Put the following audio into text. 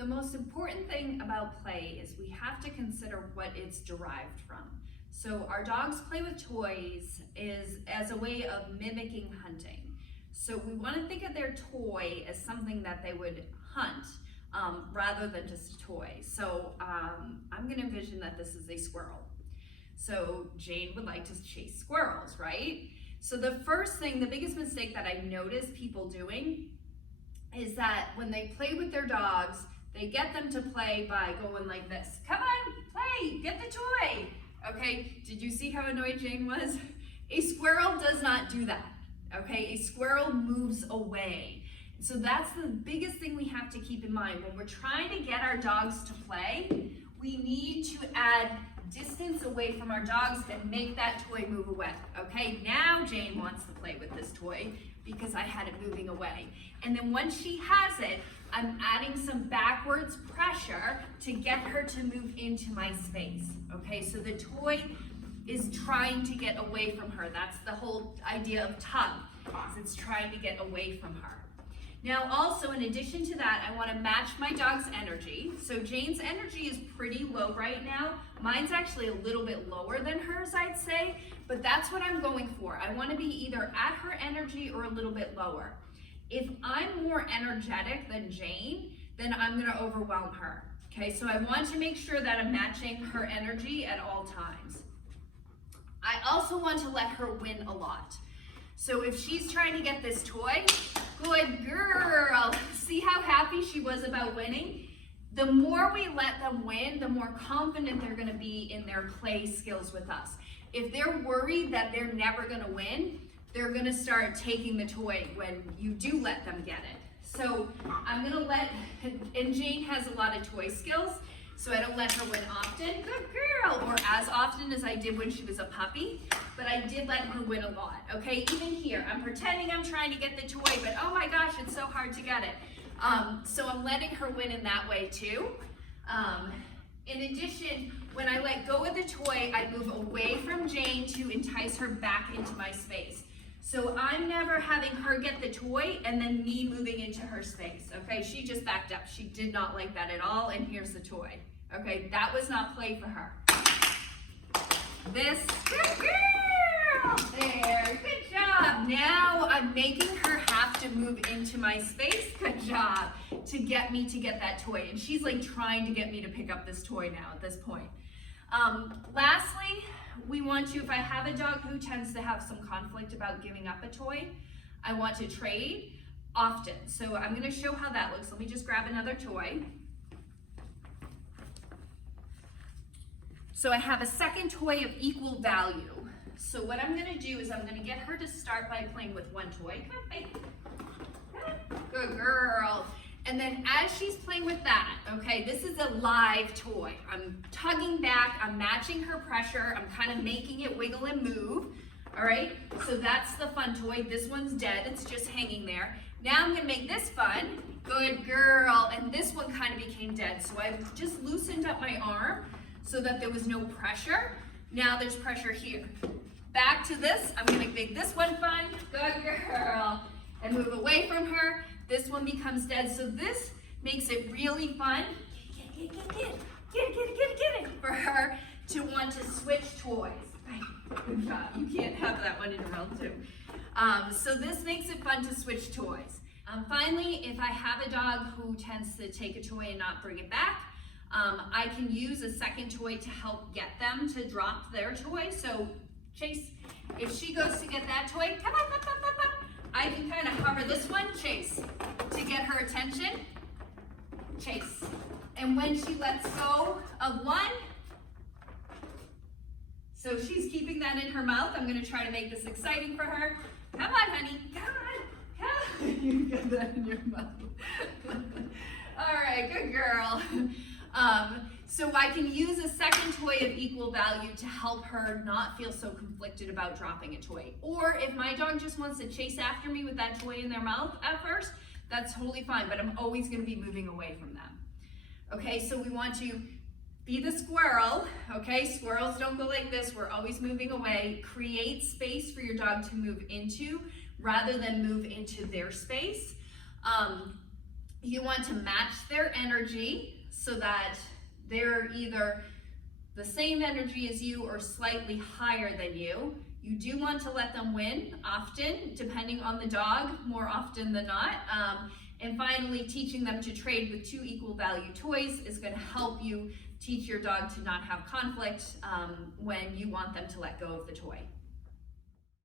The most important thing about play is we have to consider what it's derived from. So our dogs play with toys as a way of mimicking hunting. So we want to think of their toy as something that they would hunt rather than just a toy. So I'm going to envision that this is a squirrel. So Jane would like to chase squirrels, right? So the first thing, the biggest mistake that I notice people doing is that when they play with their dogs, they get them to play by going like this. Come on, play, get the toy. Okay, did you see how annoyed Jane was? A squirrel does not do that. Okay, a squirrel moves away. So that's the biggest thing we have to keep in mind. When we're trying to get our dogs to play, we need to add distance away from our dogs and make that toy move away. Okay, now Jane wants to play with this toy because I had it moving away. And then once she has it, I'm adding some backwards pressure to get her to move into my space. Okay, so the toy is trying to get away from her. That's the whole idea of tug, is it's trying to get away from her. Now also, in addition to that, I want to match my dog's energy. So Jane's energy is pretty low right now. Mine's actually a little bit lower than hers, I'd say, but that's what I'm going for. I want to be either at her energy or a little bit lower. If I'm more energetic than Jane, then I'm going to overwhelm her. Okay, so I want to make sure that I'm matching her energy at all times. I also want to let her win a lot. So if she's trying to get this toy, good girl. See how happy she was about winning? The more we let them win, the more confident they're going to be in their play skills with us. If they're worried that they're never going to win, they're going to start taking the toy when you do let them get it. So I'm going to and Jane has a lot of toy skills, so I don't let her win often. Good girl! Or as often as I did when she was a puppy, but I did let her win a lot, okay? Even here, I'm pretending I'm trying to get the toy, but oh my gosh, it's so hard to get it. So I'm letting her win in that way too. In addition, when I let go of the toy, I move away from Jane to entice her back into my space. So I'm never having her get the toy and then me moving into her space, okay? She just backed up. She did not like that at all, and here's the toy, okay? That was not play for her. This, good girl! There, good job. Now I'm making her have to move into my space, good job, to get me to get that toy. And she's like trying to get me to pick up this toy now at this point. Lastly, we want to, if I have a dog who tends to have some conflict about giving up a toy, I want to trade often. So I'm going to show how that looks. Let me just grab another toy. So I have a second toy of equal value. So what I'm going to do is I'm going to get her to start by playing with one toy. Come on, baby. Good girl. And then as she's playing with that, okay, this is a live toy. I'm tugging back, I'm matching her pressure, I'm kind of making it wiggle and move, all right? So that's the fun toy. This one's dead, it's just hanging there. Now I'm gonna make this fun. Good girl. And this one kind of became dead. So I've just loosened up my arm so that there was no pressure. Now there's pressure here. Back to this, I'm gonna make this one fun. Good girl. And move away from her. This one becomes dead, so this makes it really fun. Get it for her to want to switch toys. Good job. You can't have that one in your mouth too. So this makes it fun to switch toys. Finally, if I have a dog who tends to take a toy and not bring it back, I can use a second toy to help get them to drop their toy. So Chase, if she goes to get that toy, come on, up. I can kind of hover this one, Chase, to get her attention, Chase. And when she lets go of one, so she's keeping that in her mouth. I'm gonna try to make this exciting for her. Come on, honey, come on. You get that in your mouth. All right, good girl. So I can use a second toy of equal value to help her not feel so conflicted about dropping a toy. Or if my dog just wants to chase after me with that toy in their mouth at first, that's totally fine, but I'm always gonna be moving away from them. Okay, so we want to be the squirrel, okay? Squirrels don't go like this, we're always moving away. Create space for your dog to move into rather than move into their space. You want to match their energy so that they're either the same energy as you or slightly higher than you. You do want to let them win often, depending on the dog, more often than not. And finally, teaching them to trade with 2 equal value toys is going to help you teach your dog to not have conflict when you want them to let go of the toy.